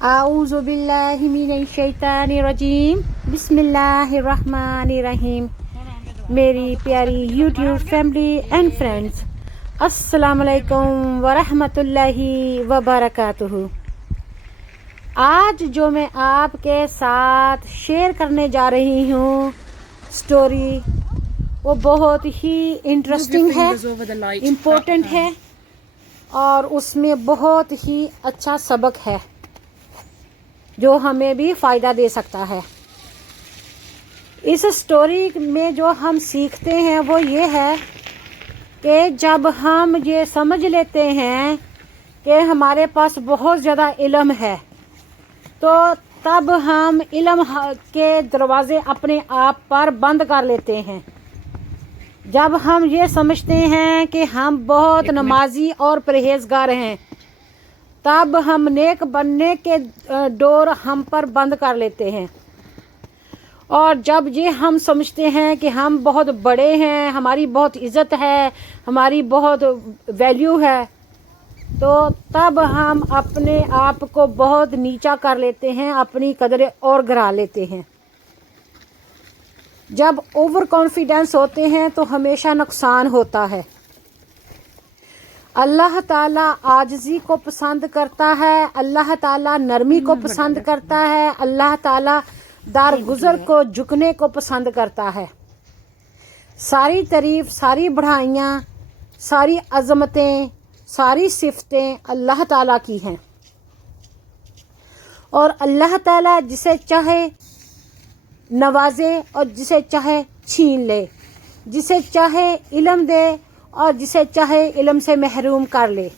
اعوذ باللہ من الشیطان الرجیم بسم اللہ الرحمن الرحیم. میری پیاری یوٹیوب فیملی اینڈ فرینڈز، السلام علیکم ورحمۃ اللہ وبرکاتہ. آج جو میں آپ کے ساتھ شیئر کرنے جا رہی ہوں سٹوری، وہ بہت ہی انٹرسٹنگ ہے، امپورٹنٹ ہے، اور اس میں بہت ہی اچھا سبق ہے جو ہمیں بھی فائدہ دے سکتا ہے. اس سٹوری میں جو ہم سیکھتے ہیں وہ یہ ہے کہ جب ہم یہ سمجھ لیتے ہیں کہ ہمارے پاس بہت زیادہ علم ہے، تو تب ہم علم کے دروازے اپنے آپ پر بند کر لیتے ہیں. جب ہم یہ سمجھتے ہیں کہ ہم بہت نمازی اور پرہیزگار ہیں، تب ہم نیک بننے کے ڈور ہم پر بند کر لیتے ہیں. اور جب یہ ہم سمجھتے ہیں کہ ہم بہت بڑے ہیں، ہماری بہت عزت ہے، ہماری بہت ویلیو ہے، تو تب ہم اپنے آپ کو بہت نیچا کر لیتے ہیں، اپنی قدریں اور گرا لیتے ہیں. جب اوور کانفیڈنس ہوتے ہیں تو ہمیشہ نقصان ہوتا ہے. اللہ تعالیٰ عاجزی کو پسند کرتا ہے، اللہ تعالیٰ نرمی کو پسند کرتا ہے، اللہ تعالیٰ درگزر کو جھکنے کو پسند کرتا ہے. ساری تعریف، ساری بڑھائیاں، ساری عظمتیں، ساری صفتیں اللہ تعالیٰ کی ہیں. اور اللہ تعالیٰ جسے چاہے نوازے اور جسے چاہے چھین لے، جسے چاہے علم دے اور جسے چاہے علم سے محروم کر لے،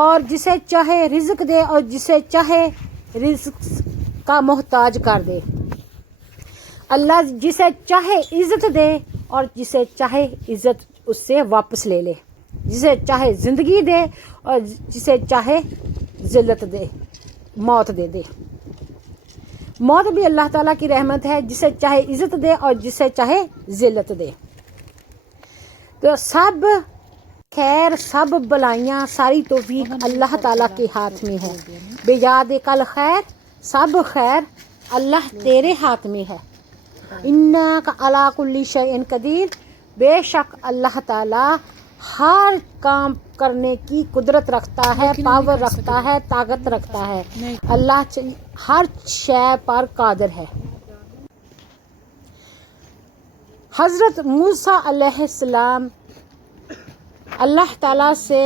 اور جسے چاہے رزق دے اور جسے چاہے رزق کا محتاج کر دے. اللہ جسے چاہے عزت دے اور جسے چاہے عزت اس سے واپس لے لے، جسے چاہے زندگی دے اور جسے چاہے ذلت دے، موت دے دے. موت بھی اللہ تعالیٰ کی رحمت ہے، جسے چاہے عزت دے اور جسے چاہے ذلت دے. تو سب خیر، سب بلائیاں، ساری توفیق اللہ تعالیٰ کے ہاتھ میں ہے. بیاد کل خیر، سب خیر اللہ تیرے ہاتھ میں ہے. انک علی کل شیء قدیر، بے شک اللہ تعالیٰ ہر کام کرنے کی قدرت رکھتا ہے، پاور رکھتا ہے، طاقت رکھتا ہے. اللہ ہر شے پر قادر ہے. حضرت موسیٰ علیہ السلام اللہ تعالیٰ سے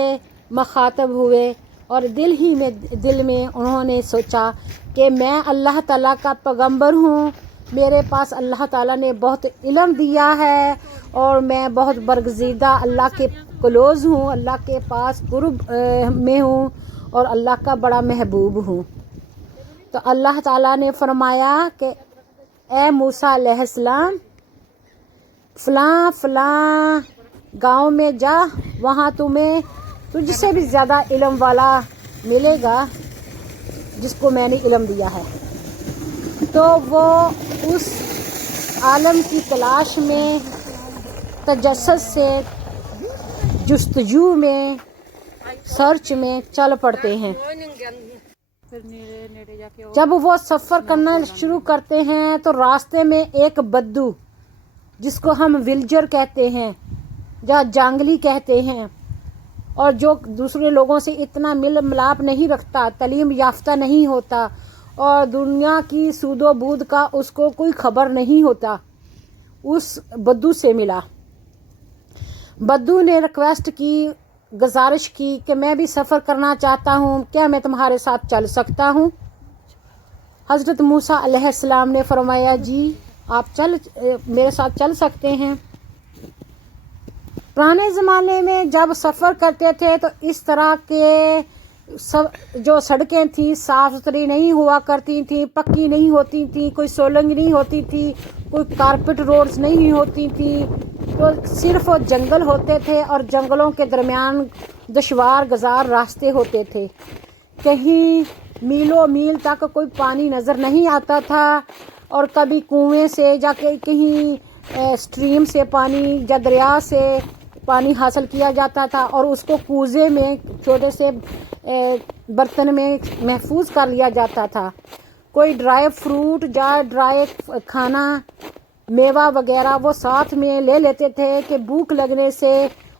مخاطب ہوئے اور دل میں انہوں نے سوچا کہ میں اللہ تعالیٰ کا پیغمبر ہوں، میرے پاس اللہ تعالیٰ نے بہت علم دیا ہے اور میں بہت برگزیدہ اللہ کے کلوز ہوں، اللہ کے پاس قرب میں ہوں اور اللہ کا بڑا محبوب ہوں. تو اللہ تعالیٰ نے فرمایا کہ اے موسیٰ علیہ السلام، فلاں فلاں گاؤں میں جا، وہاں تمہیں تجھ سے بھی زیادہ علم والا ملے گا جس کو میں نے علم دیا ہے. تو وہ اس عالم کی تلاش میں، تجسس سے، جستجو میں، سرچ میں چل پڑتے ہیں. جب وہ سفر کرنا شروع کرتے ہیں تو راستے میں ایک بدو، جس کو ہم ولجر کہتے ہیں یا جانگلی کہتے ہیں، اور جو دوسرے لوگوں سے اتنا مل ملاپ نہیں رکھتا، تعلیم یافتہ نہیں ہوتا اور دنیا کی سود و بود کا اس کو کوئی خبر نہیں ہوتا، اس بدو سے ملا. بدو نے ریکویسٹ کی، گزارش کی کہ میں بھی سفر کرنا چاہتا ہوں، کیا میں تمہارے ساتھ چل سکتا ہوں؟ حضرت موسیٰ علیہ السلام نے فرمایا جی آپ میرے ساتھ چل سکتے ہیں. پرانے زمانے میں جب سفر کرتے تھے تو اس طرح کے جو سڑکیں تھیں صاف ستھری نہیں ہوا کرتی تھیں، پکی نہیں ہوتی تھیں، کوئی سولنگ نہیں ہوتی تھی، کوئی کارپٹ روڈز نہیں ہوتی تھیں. تو صرف جنگل ہوتے تھے اور جنگلوں کے درمیان دشوار گزار راستے ہوتے تھے. کہیں میلوں میل تک کوئی پانی نظر نہیں آتا تھا، اور کبھی کنویں سے جا کے کہیں اسٹریم سے پانی یا دریا سے پانی حاصل کیا جاتا تھا اور اس کو کوزے میں چھوٹے سے برتن میں محفوظ کر لیا جاتا تھا. کوئی ڈرائی فروٹ یا ڈرائی کھانا میوہ وغیرہ وہ ساتھ میں لے لیتے تھے کہ بھوک لگنے سے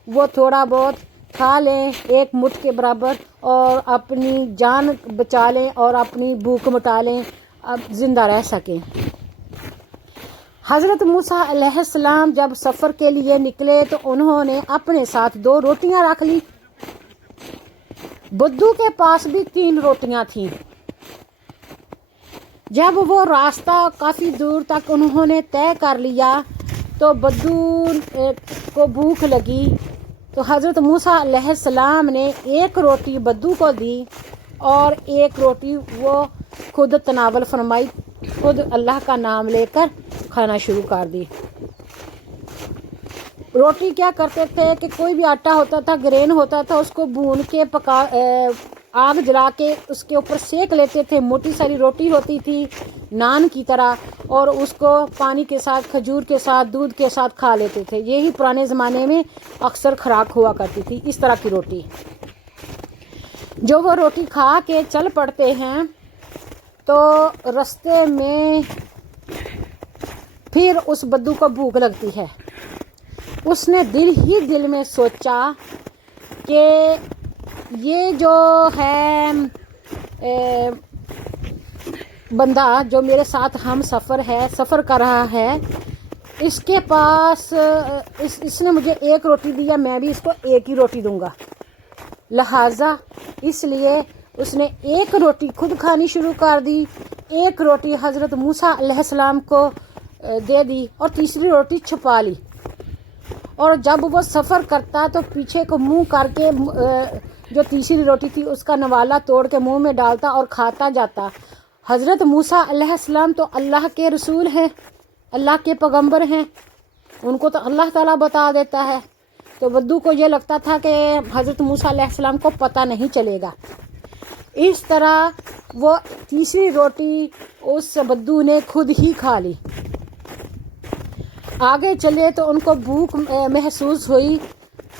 وہ تھوڑا بہت کھا لیں ایک مٹھ کے برابر اور اپنی جان بچا لیں اور اپنی بھوک مٹا لیں، اب زندہ رہ سکیں. حضرت موسیٰ علیہ السلام جب سفر کے لیے نکلے تو انہوں نے اپنے ساتھ 2 روٹیاں رکھ لی. بدو کے پاس بھی 3 روٹیاں تھیں. جب وہ راستہ کافی دور تک انہوں نے طے کر لیا تو بدو کو بھوک لگی تو حضرت موسیٰ علیہ السلام نے 1 روٹی بدو کو دی اور 1 روٹی وہ خود تناول فرمائی، خود اللہ کا نام لے کر کھانا شروع کر دی. روٹی کیا کرتے تھے کہ کوئی بھی آٹا ہوتا تھا، گرین ہوتا تھا، اس کو بھون کے آگ جلا کے اس کے اوپر سیک لیتے تھے. موٹی ساری روٹی ہوتی تھی نان کی طرح، اور اس کو پانی کے ساتھ، کھجور کے ساتھ، دودھ کے ساتھ کھا لیتے تھے. یہی پرانے زمانے میں اکثر خوراک ہوا کرتی تھی، اس طرح کی روٹی. جو وہ روٹی کھا کے چل پڑتے ہیں تو رستے میں پھر اس بدو کو بھوک لگتی ہے. اس نے دل ہی دل میں سوچا کہ یہ جو ہے بندہ جو میرے ساتھ ہم سفر کر رہا ہے، اس کے پاس اس نے مجھے 1 روٹی دیا، میں بھی اس کو 1 ہی روٹی دوں گا. لہٰذا اس لیے اس نے 1 روٹی خود کھانی شروع کر دی، 1 روٹی حضرت موسیٰ علیہ السلام کو دے دی اور تیسری روٹی چھپا لی. اور جب وہ سفر کرتا تو پیچھے کو منہ کر کے جو تیسری روٹی تھی اس کا نوالا توڑ کے منہ میں ڈالتا اور کھاتا جاتا. حضرت موسیٰ علیہ السلام تو اللہ کے رسول ہیں، اللہ کے پیغمبر ہیں، ان کو تو اللہ تعالیٰ بتا دیتا ہے. تو بدو کو یہ لگتا تھا کہ حضرت موسیٰ علیہ السلام کو پتہ نہیں چلے گا. اس طرح وہ تیسری روٹی اس بدو نے خود ہی کھا لی. آگے چلے تو ان کو بھوک محسوس ہوئی.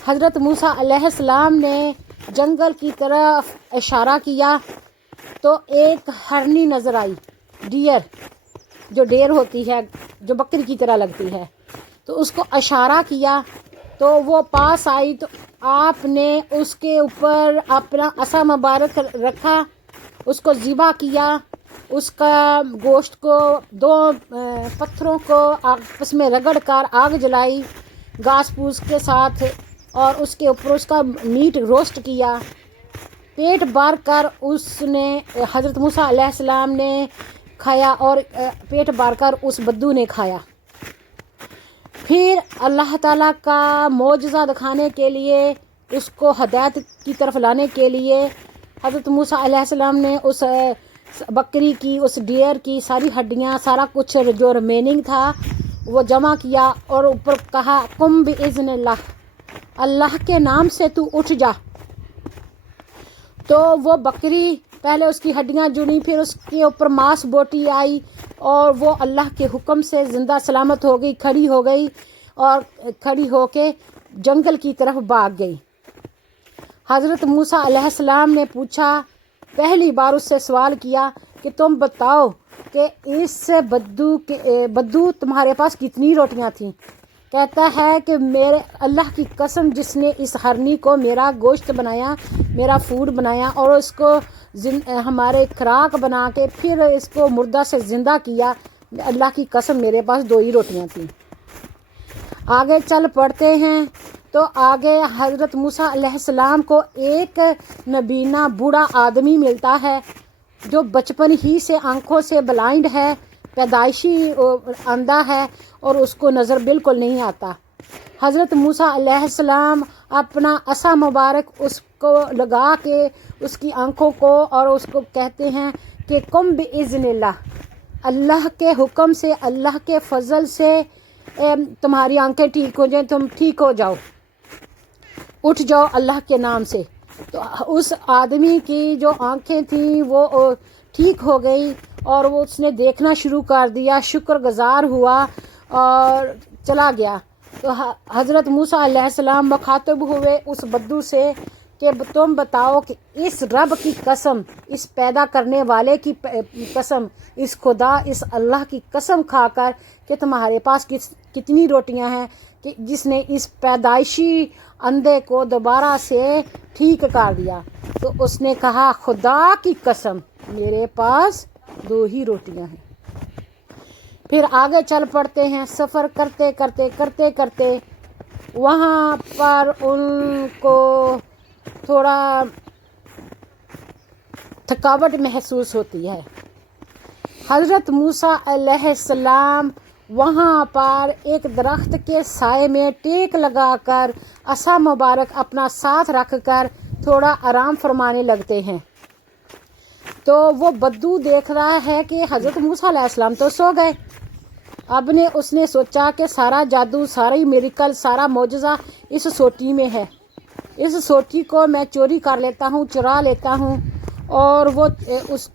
حضرت موسیٰ علیہ السلام نے جنگل کی طرف اشارہ کیا تو ایک ہرنی نظر آئی، جو ڈیر ہوتی ہے، جو بکری کی طرح لگتی ہے. تو اس کو اشارہ کیا تو وہ پاس آئی تو آپ نے اس کے اوپر اپنا عصا مبارک رکھا، اس کو ذبح کیا، اس کا گوشت کو 2 پتھروں کو آپس میں رگڑ کر آگ جلائی گھاس پھوس کے ساتھ، اور اس کے اوپر اس کا میٹ روسٹ کیا. پیٹ بھر کر اس نے حضرت موسیٰ علیہ السلام نے کھایا اور پیٹ بھر کر اس بدو نے کھایا. پھر اللہ تعالیٰ کا معجزہ دکھانے کے لیے، اس کو ہدایت کی طرف لانے کے لیے حضرت موسیٰ علیہ السلام نے اس بکری کی، اس ڈیئر کی ساری ہڈیاں، سارا کچھ جو ریمیننگ تھا وہ جمع کیا اور اوپر کہا قم بإذن اللہ، اللہ کے نام سے تو اٹھ جا. تو وہ بکری پہلے اس کی ہڈیاں جڑی، پھر اس کے اوپر ماس بوٹی آئی اور وہ اللہ کے حکم سے زندہ سلامت ہو گئی، کھڑی ہو گئی اور کھڑی ہو کے جنگل کی طرف بھاگ گئی. حضرت موسیٰ علیہ السلام نے پوچھا، پہلی بار اس سے سوال کیا کہ تم بتاؤ کہ اس بدو تمہارے پاس کتنی روٹیاں تھیں؟ کہتا ہے کہ میرے اللہ کی قسم جس نے اس ہرنی کو میرا گوشت بنایا، میرا فوڈ بنایا اور اس کو ہمارے خوراک بنا کے پھر اس کو مردہ سے زندہ کیا، اللہ کی قسم میرے پاس 2 ہی روٹیاں تھیں. آگے چل پڑتے ہیں تو آگے حضرت موسیٰ علیہ السلام کو ایک نبینہ بوڑھا آدمی ملتا ہے جو بچپن ہی سے آنکھوں سے بلائنڈ ہے، پیدائشی اندھا ہے اور اس کو نظر بالکل نہیں آتا. حضرت موسیٰ علیہ السلام اپنا عصا مبارک اس کو لگا کے اس کی آنکھوں کو اور اس کو کہتے ہیں کہ قم بإذن اللہ، اللہ کے حکم سے، اللہ کے فضل سے تمہاری آنکھیں ٹھیک ہو جائیں، تم ٹھیک ہو جاؤ، اٹھ جاؤ اللہ کے نام سے. تو اس آدمی کی جو آنکھیں تھیں وہ ٹھیک ہو گئی اور وہ اس نے دیکھنا شروع کر دیا، شکر گزار ہوا اور چلا گیا. تو حضرت موسیٰ علیہ السلام مخاطب ہوئے اس بدو سے کہ تم بتاؤ کہ اس رب کی قسم، اس پیدا کرنے والے کی قسم، اس خدا، اس اللہ کی قسم کھا کر کہ تمہارے پاس کتنی روٹیاں ہیں کہ جس نے اس پیدائشی اندھے کو دوبارہ سے ٹھیک کر دیا۔ تو اس نے کہا خدا کی قسم میرے پاس 2 ہی روٹیاں ہیں۔ پھر آگے چل پڑتے ہیں، سفر کرتے کرتے وہاں پر ان کو تھوڑا تھکاوٹ محسوس ہوتی ہے۔ حضرت موسیٰ علیہ السلام وہاں پر ایک درخت کے سائے میں ٹیک لگا کر عصا مبارک اپنا ساتھ رکھ کر تھوڑا آرام فرمانے لگتے ہیں۔ تو وہ بدو دیکھ رہا ہے کہ حضرت موسیٰ علیہ السلام تو سو گئے۔ اب اس نے سوچا کہ سارا جادو، ساری میریکل، سارا معجزہ اس سوٹی میں ہے، اس سوٹی کو میں چوری کر لیتا ہوں، چرا لیتا ہوں۔ اور وہ اس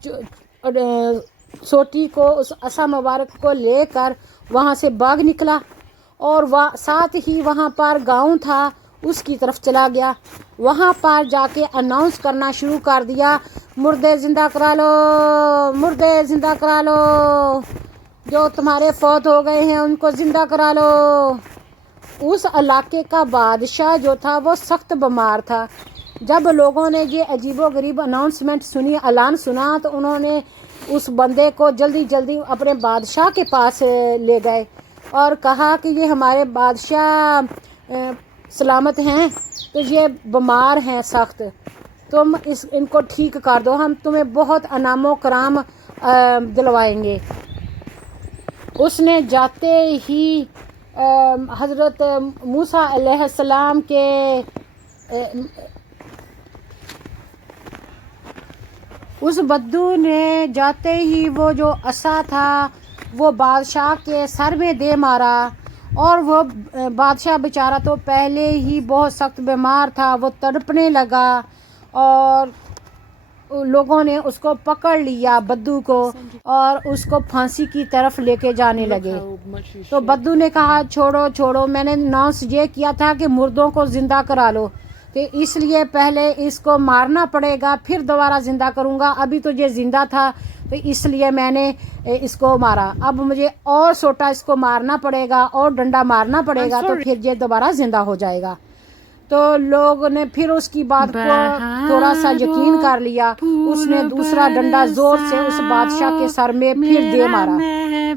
سوٹی کو، اس عصا مبارک کو لے کر وہاں سے بھاگ نکلا، اور ساتھ ہی وہاں پر گاؤں تھا اس کی طرف چلا گیا۔ وہاں پر جا کے اناؤنس کرنا شروع کر دیا، مردے زندہ کرا لو، مردے زندہ کرا لو، جو تمہارے فوت ہو گئے ہیں ان کو زندہ کرا لو۔ اس علاقے کا بادشاہ جو تھا وہ سخت بیمار تھا۔ جب لوگوں نے یہ عجیب و غریب اناؤنسمنٹ سنی، اعلان سنا، تو انہوں نے اس بندے کو جلدی اپنے بادشاہ کے پاس لے گئے اور کہا کہ یہ ہمارے بادشاہ سلامت ہیں، تو یہ بیمار ہیں سخت، تم ان کو ٹھیک کر دو، ہم تمہیں بہت انعام و کرام دلوائیں گے۔ اس نے جاتے ہی حضرت موسیٰ علیہ السلام کے اس بدو نے جاتے ہی وہ جو عصا تھا وہ بادشاہ کے سر میں دے مارا، اور وہ بادشاہ بیچارہ تو پہلے ہی بہت سخت بیمار تھا، وہ تڑپنے لگا، اور لوگوں نے اس کو پکڑ لیا بدو کو اور اس کو پھانسی کی طرف لے کے جانے لگے۔ تو بدو نے کہا چھوڑو، میں نے اناؤنس یہ کیا تھا کہ مردوں کو زندہ کرا لو، کہ اس لیے پہلے اس کو مارنا پڑے گا پھر دوبارہ زندہ کروں گا، ابھی تو یہ زندہ تھا تو اس لیے میں نے اس کو مارا، اب مجھے اور سوٹا اس کو مارنا پڑے گا اور ڈنڈا مارنا پڑے گا تو پھر یہ دوبارہ زندہ ہو جائے گا۔ تو لوگ نے پھر اس کی بات کو تھوڑا سا یقین کر لیا، اس نے دوسرا ڈنڈا زور سے اس بادشاہ کے سر میں پھر دے مارا،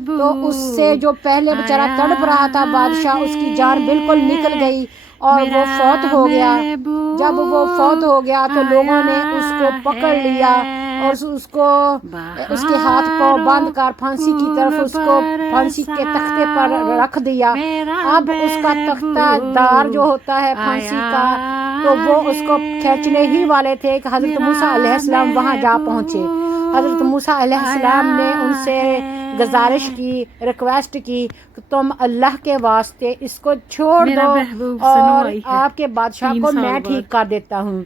تو اس سے جو پہلے بیچارہ تڑپ رہا تھا بادشاہ، اس کی جان بالکل نکل گئی اور وہ فوت ہو گیا۔ جب وہ فوت ہو گیا تو لوگوں نے اس کو پکڑ لیا اور اس کو اس کے ہاتھ پاؤں باندھ کر پھانسی کی طرف اس کو پھانسی کے تختے پر رکھ دیا۔ اب اس کا تختہ دار جو ہوتا ہے پھانسی کا، تو وہ اس کو کھینچنے ہی والے تھے کہ حضرت موسیٰ علیہ السلام وہاں جا پہنچے۔ حضرت موسیٰ علیہ السلام نے ان سے گزارش کی، ریکویسٹ کی کہ تم اللہ کے واسطے اس کو چھوڑ دو اور آپ کے بادشاہ کو میں ٹھیک کر دیتا ہوں۔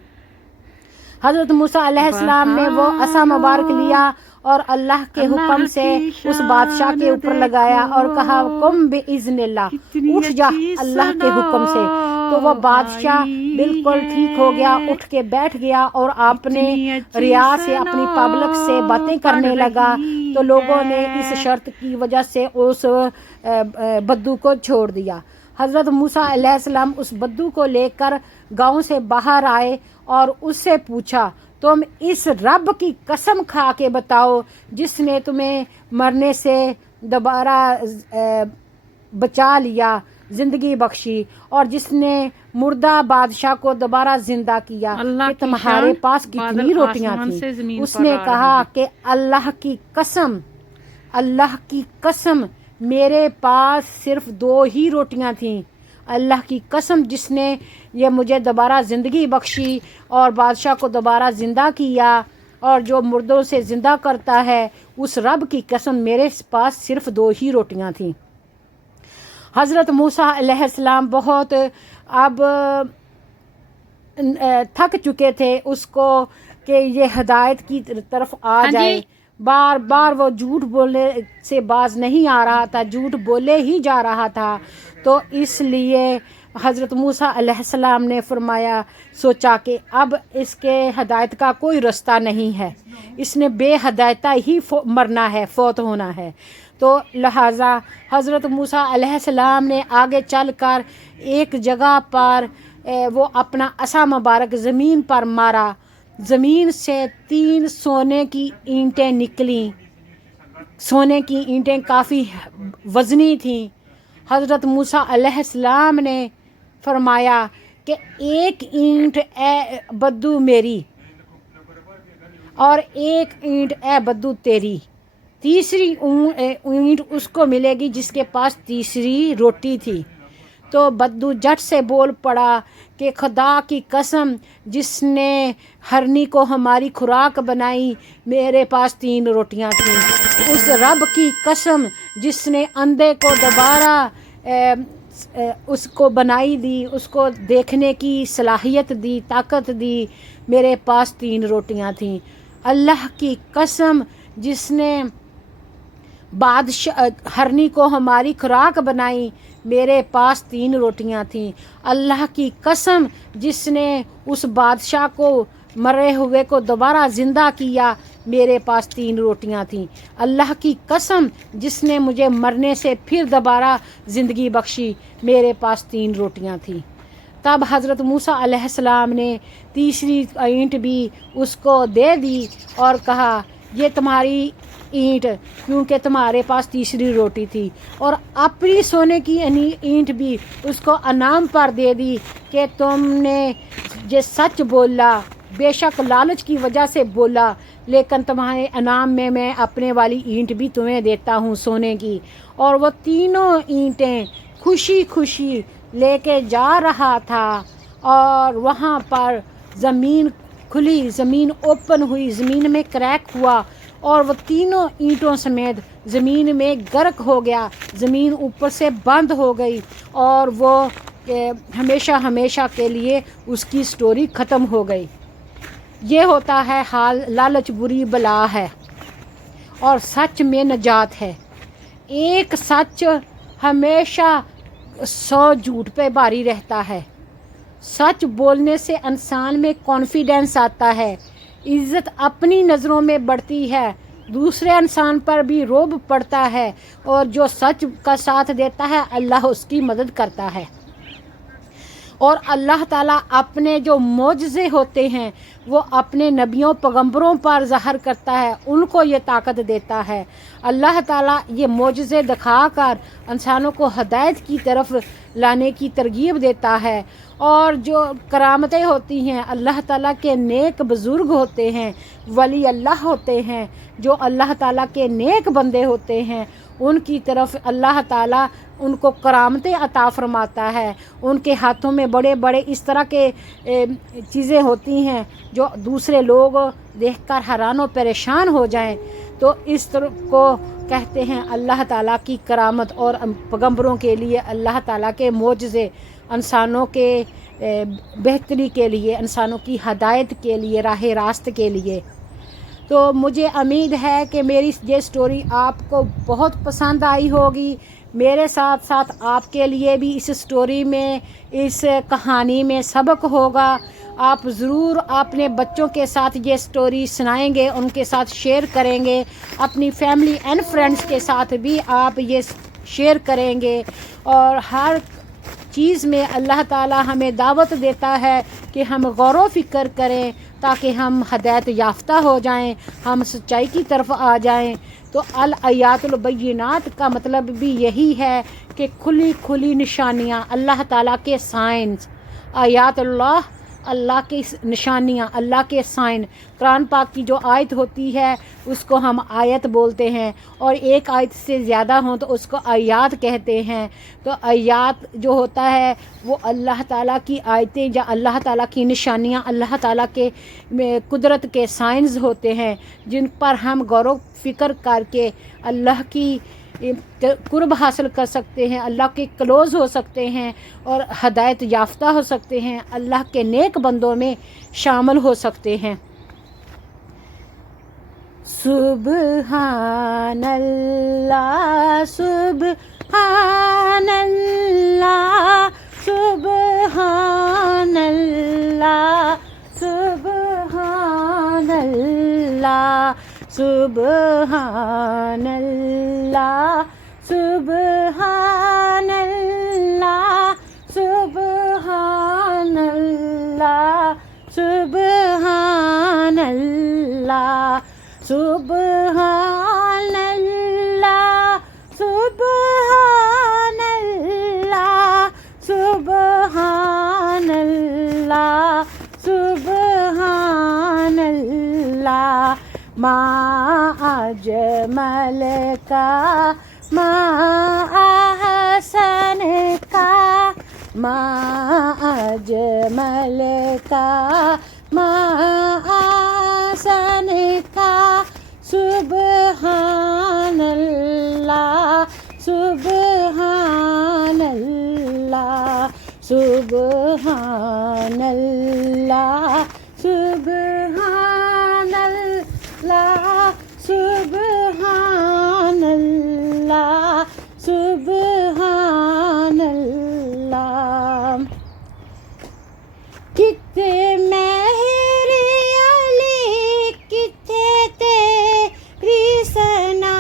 حضرت موسیٰ علیہ السلام نے وہ عصا مبارک لیا اور اللہ کے حکم سے اس بادشاہ کے اوپر لگایا اور کہا قم بِإِذْنِ اللہ، اٹھ جا اللہ کے حکم سے۔ تو وہ بادشاہ بالکل ٹھیک ہو گیا، اٹھ کے بیٹھ گیا اور اپنے ریا سے، اپنی پبلک سے باتیں کرنے لگا۔ تو لوگوں نے اس شرط کی وجہ سے اس بدو کو چھوڑ دیا۔ حضرت موسیٰ علیہ السلام اس بدو کو لے کر گاؤں سے باہر آئے اور اس سے پوچھا تم اس رب کی قسم کھا کے بتاؤ جس نے تمہیں مرنے سے دوبارہ بچا لیا، زندگی بخشی، اور جس نے مردہ بادشاہ کو دوبارہ زندہ کیا، کہ تمہارے پاس کتنی روٹیاں تھیں؟ اس نے کہا کہ اللہ کی قسم، اللہ کی قسم میرے پاس صرف 2 ہی روٹیاں تھیں، اللہ کی قسم جس نے یہ مجھے دوبارہ زندگی بخشی اور بادشاہ کو دوبارہ زندہ کیا اور جو مردوں سے زندہ کرتا ہے، اس رب کی قسم میرے پاس صرف 2 ہی روٹیاں تھیں۔ حضرت موسیٰ علیہ السلام بہت اب تھک چکے تھے اس کو کہ یہ ہدایت کی طرف آ جائے، بار بار وہ جھوٹ بولنے سے باز نہیں آ رہا تھا، جھوٹ بولے ہی جا رہا تھا۔ تو اس لیے حضرت موسیٰ علیہ السلام نے فرمایا سوچا کہ اب اس کے ہدایت کا کوئی رستہ نہیں ہے، اس نے بے ہدایتہ ہی مرنا ہے، فوت ہونا ہے۔ تو لہٰذا حضرت موسیٰ علیہ السلام نے آگے چل کر ایک جگہ پر وہ اپنا عصا مبارک زمین پر مارا، زمین سے 3 سونے کی اینٹیں نکلیں، سونے کی اینٹیں کافی وزنی تھیں۔ حضرت موسیٰ علیہ السلام نے فرمایا کہ ایک اینٹ اے بدو میری اور ایک اینٹ اے بدو تیری، تیسری اینٹ اس کو ملے گی جس کے پاس تیسری روٹی تھی۔ تو بدو جٹ سے بول پڑا کہ خدا کی قسم جس نے ہرنی کو ہماری خوراک بنائی، میرے پاس 3 روٹیاں تھیں۔ اس رب کی قسم جس نے اندھے کو دوبارہ اس کو بنائی دی، اس کو دیکھنے کی صلاحیت دی، طاقت دی، میرے پاس 3 روٹیاں تھیں۔ اللہ کی قسم جس نے ہرنی کو ہماری خوراک بنائی، میرے پاس 3 روٹیاں تھیں۔ اللہ کی قسم جس نے اس بادشاہ کو مرے ہوئے کو دوبارہ زندہ کیا، میرے پاس 3 روٹیاں تھیں۔ اللہ کی قسم جس نے مجھے مرنے سے پھر دوبارہ زندگی بخشی، میرے پاس 3 روٹیاں تھیں۔ تب حضرت موسیٰ علیہ السلام نے تیسری اینٹ بھی اس کو دے دی اور کہا یہ تمہاری اینٹ، کیونکہ تمہارے پاس تیسری روٹی تھی، اور اپنی سونے کی اینٹ بھی اس کو انعام پر دے دی کہ تم نے یہ سچ بولا، بے شک لالچ کی وجہ سے بولا، لیکن تمہارے انعام میں اپنے والی اینٹ بھی تمہیں دیتا ہوں سونے کی۔ اور وہ تینوں اینٹیں خوشی خوشی لے کے جا رہا تھا، اور وہاں پر زمین کھلی، زمین اوپن ہوئی، زمین میں کریک ہوا، اور وہ تینوں اینٹوں سمیت زمین میں غرق ہو گیا، زمین اوپر سے بند ہو گئی، اور وہ ہمیشہ ہمیشہ کے لیے اس کی سٹوری ختم ہو گئی۔ یہ ہوتا ہے حال، لالچ بری بلا ہے اور سچ میں نجات ہے۔ ایک سچ ہمیشہ 100 جھوٹ پہ بھاری رہتا ہے۔ سچ بولنے سے انسان میں کانفیڈنس آتا ہے، عزت اپنی نظروں میں بڑھتی ہے، دوسرے انسان پر بھی رعب پڑتا ہے، اور جو سچ کا ساتھ دیتا ہے اللہ اس کی مدد کرتا ہے۔ اور اللہ تعالیٰ اپنے جو معجزے ہوتے ہیں وہ اپنے نبیوں پیغمبروں پر ظاہر کرتا ہے، ان کو یہ طاقت دیتا ہے۔ اللہ تعالیٰ یہ معجزے دکھا کر انسانوں کو ہدایت کی طرف لانے کی ترغیب دیتا ہے۔ اور جو کرامتیں ہوتی ہیں، اللہ تعالیٰ کے نیک بزرگ ہوتے ہیں، ولی اللہ ہوتے ہیں، جو اللہ تعالیٰ کے نیک بندے ہوتے ہیں، ان کی طرف اللہ تعالیٰ ان کو کرامتیں عطا فرماتا ہے۔ ان کے ہاتھوں میں بڑے بڑے اس طرح کے چیزیں ہوتی ہیں جو دوسرے لوگ دیکھ کر حیران و پریشان ہو جائیں، تو اس طرح کو کہتے ہیں اللہ تعالیٰ کی کرامت۔ اور پیغمبروں کے لیے اللہ تعالیٰ کے معجزے انسانوں کے بہتری کے لیے، انسانوں کی ہدایت کے لیے، راہ راست کے لیے۔ تو مجھے امید ہے کہ میری یہ سٹوری آپ کو بہت پسند آئی ہوگی۔ میرے ساتھ ساتھ آپ کے لیے بھی اس سٹوری میں، اس کہانی میں سبق ہوگا۔ آپ ضرور اپنے بچوں کے ساتھ یہ سٹوری سنائیں گے، ان کے ساتھ شیئر کریں گے، اپنی فیملی اینڈ فرینڈس کے ساتھ بھی آپ یہ شیئر کریں گے۔ اور ہر چیز میں اللہ تعالیٰ ہمیں دعوت دیتا ہے کہ ہم غور و فکر کریں تاکہ ہم ہدایت یافتہ ہو جائیں، ہم سچائی کی طرف آ جائیں۔ تو الآیات البینات کا مطلب بھی یہی ہے کہ کھلی کھلی نشانیاں، اللہ تعالیٰ کے سائنس، آیات اللہ، اللہ کی نشانیاں، اللہ کے سائن۔ قرآن پاک کی جو آیت ہوتی ہے اس کو ہم آیت بولتے ہیں، اور ایک آیت سے زیادہ ہوں تو اس کو آیات کہتے ہیں۔ تو آیات جو ہوتا ہے وہ اللہ تعالیٰ کی آیتیں یا اللہ تعالیٰ کی نشانیاں، اللہ تعالیٰ کے قدرت کے سائنز ہوتے ہیں، جن پر ہم غور و فکر کر کے اللہ کی قرب حاصل کر سکتے ہیں، اللہ کے کلوز ہو سکتے ہیں، اور ہدایت یافتہ ہو سکتے ہیں، اللہ کے نیک بندوں میں شامل ہو سکتے ہیں۔ سبحان اللہ، سبحان اللہ سبحان اللہ سبحان اللہ سبحان اللہ سبحان اللہ سبحان اللہ سبحان اللہ سبحان اللہ سبحان اللہ سبحان اللہ سبحان اللہ ما اجمل کا ما احسن کا ما اجمل کا ما احسن کا سبحان اللہ سبحان اللہ سبحان اللہ سبحان اللہ سبحان اللہ سبحان اللہ کتنے مہر علی کتنے تیری ثنا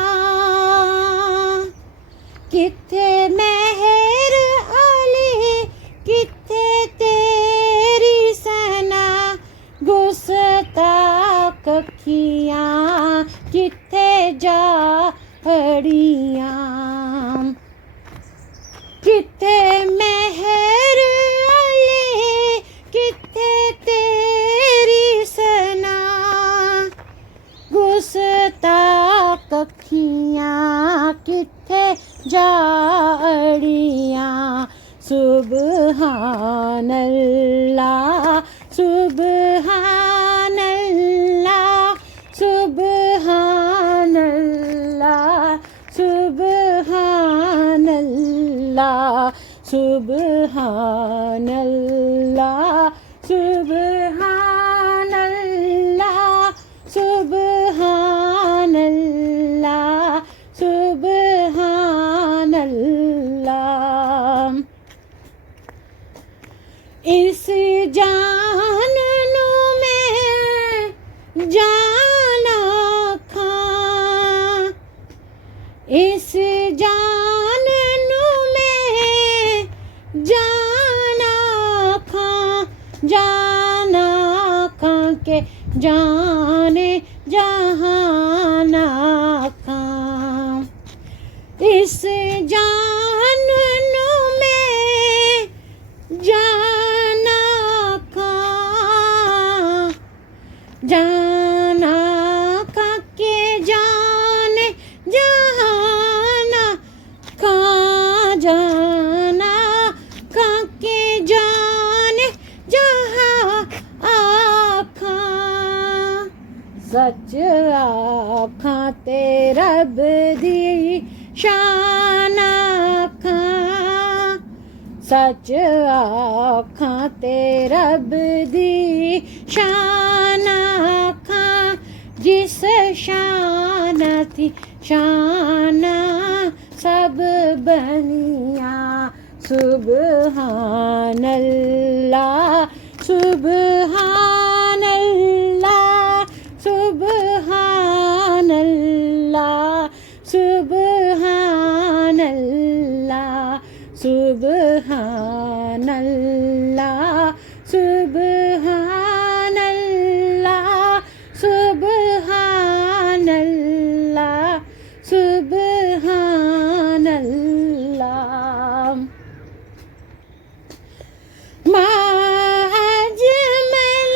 کتنے مہر علی کتنے تیری ثنا گستاخ اکھیاں کتنے جاڑیاں کتنے مہر علی کتنے تیری ثنا گستاخ اکھیاں کتنے جاڑیاں سبحان اللہ سبحان اللہ سبحان اللہ سبحان اللہ سبحان اللہ سبحان اللہ سبحان اللہ سبحان اللہ اس جان نو میں جانا کھاں اس جان نو میں جانا کھاں جانا کھاں کے جانے جہانا کھاں اس جان نو میں جانا کھاں جانا کھاں کے جانے جہانا کھاں جانا کھاں کے جانے جہاں آکھاں سچ آکھاں تے رب دی شان آکھاں سچ آکھاں تے رب دی شان آکھاں جس شان تھی شان سب بنیاں سبحان اللہ سبحان اللہ سبحان اللہ سبحان اللہ سبحان اللہ سبحان اللہ سبحان اللہ سبحان اللہ ما اجمل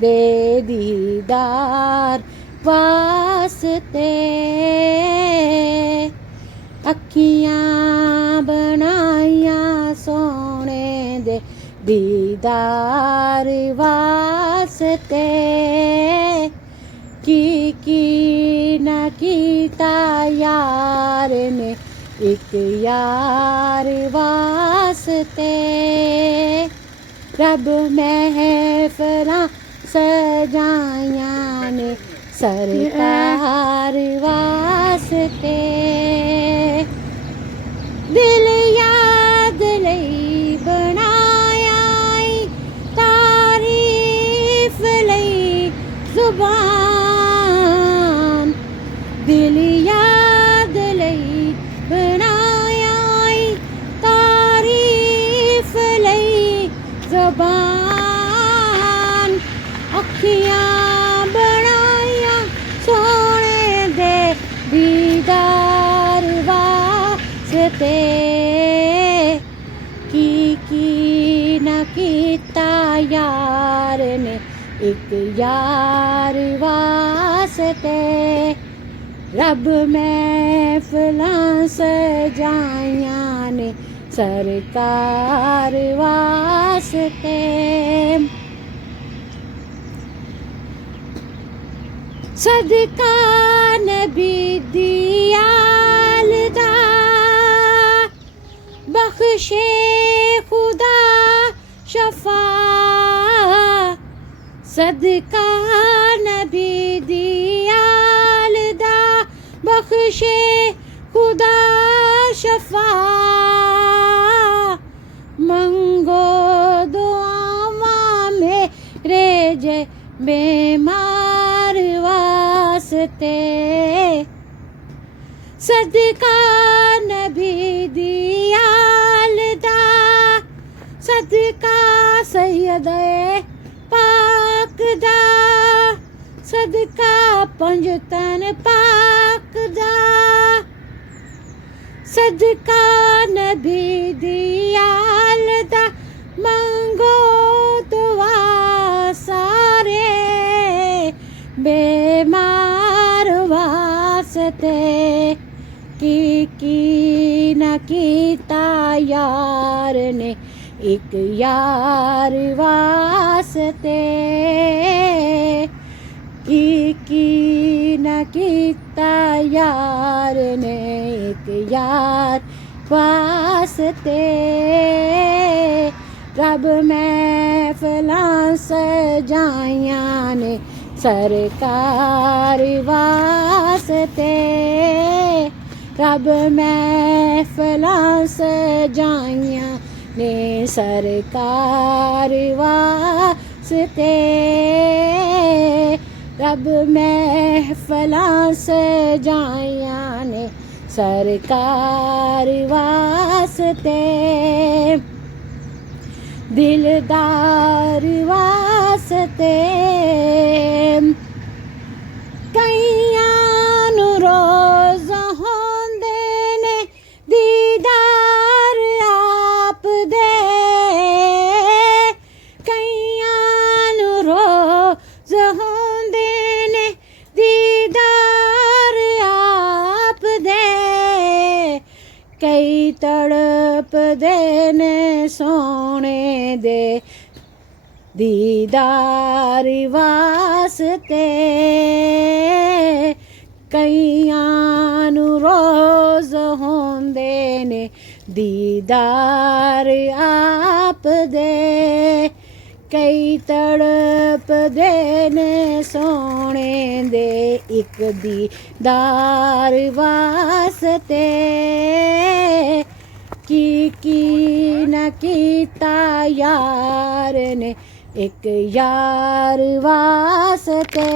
دے دیدار واسطے ਅੱਖੀਆਂ ਬਣਾਈਆਂ ਸੋਹਣੇ ਦੇ ਦੀਦਾਰ ਵਾਸਤੇ ਕੀ ਨਾ ਕੀਤਾ ਯਾਰ ਨੇ ਇੱਕ ਯਾਰ ਵਾਸਤੇ ਰੱਬ ਮਹਿਫਲਾਂ ਸਜਾਈਆਂ ਨੇ ਸਰਕਾਰ ਵਾਸਤੇ ਦਿਲ ਯਾਦ ਲਈ ਬਣਾਇਆ ਈ ਤਾਰੀਫ ਲਈ ਜ਼ੁਬਾਨ ਦਿਲ ਯਾਦ ਲਈ ਬਣਾਇਆ ਈ ਤਾਰੀਫ ਲਈ ਜ਼ੁਬਾਨ ਅੱਖੀਆਂ ਬਣਾਈਆਂ ਸੋਹਣੇ ਦੇ ਦੀਦਾਰ ਵਾਸਤੇ ਕੀ ਨਾ ਕੀਤਾ ਯਾਰ ਨੇ ਇੱਕ ਯਾਰ ਵਾਸਤੇ ਰੱਬ ਮਹਿਫਲਾਂ ਸਜਾਈਆਂ ਨੇ ਸਰਕਾਰ ਵਾਸਤੇ ਸਦਕਾ ਨਬੀ ਦੀ ਆਲ ਦਾ ਬਖਸ਼ੇ ਖੁਦਾ ਸ਼ਫਾ ਸਦਕਾ ਨਬੀ ਦੀ ਆਲ ਦਾ ਬਖਸ਼ੇ ਖੁਦਾ ਸ਼ਫਾ ਮੰਗੋ ਦੁਆਵਾਂ ਮੇਰੇ ਜੇ بیمار واسطے صدقہ نبی دی آل دا صدقہ سید پاک دا صدقہ پنجتن پاک دا صدقہ نبی دی آل دا منگو دعا سارے بیمار واسطے کی نہ کیتا یار نے ایک یار واسطے کی نہ کیتا یار نے ایک یار واسطے رب محفلاں سجائیاں نے سرکار واسطے رب محفلاں سجائیاں نے سرکار واسطے رب محفلاں سجائیاں نے سرکار واسطے دلدار واسطے کئیاں نو روز ہوندے نے دیدار آپ دے کئیاں نو روز ہوندے نے دیدار آپ دے کئی تڑپ دے نے سونے دے دیدار واسطے کئیاں نو روز ہوندے نے دیدار آپ دے کئی تڑپ دے نے سونے دے ایک دیدار واسطے کی نہ کیتا یار نے ایک یار واسطے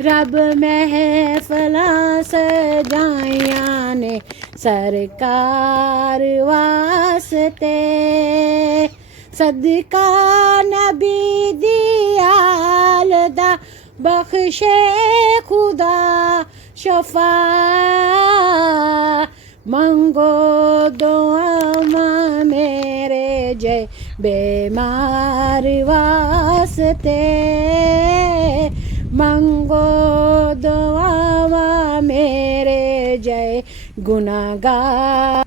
رب محفلاں سجائیاں نے سرکار واسطے صدقہ نبی دی آل دا بخشے خدا شفا منگو دعا میرے جے بیمار واسطے منگو دعا میرے جے گناہگار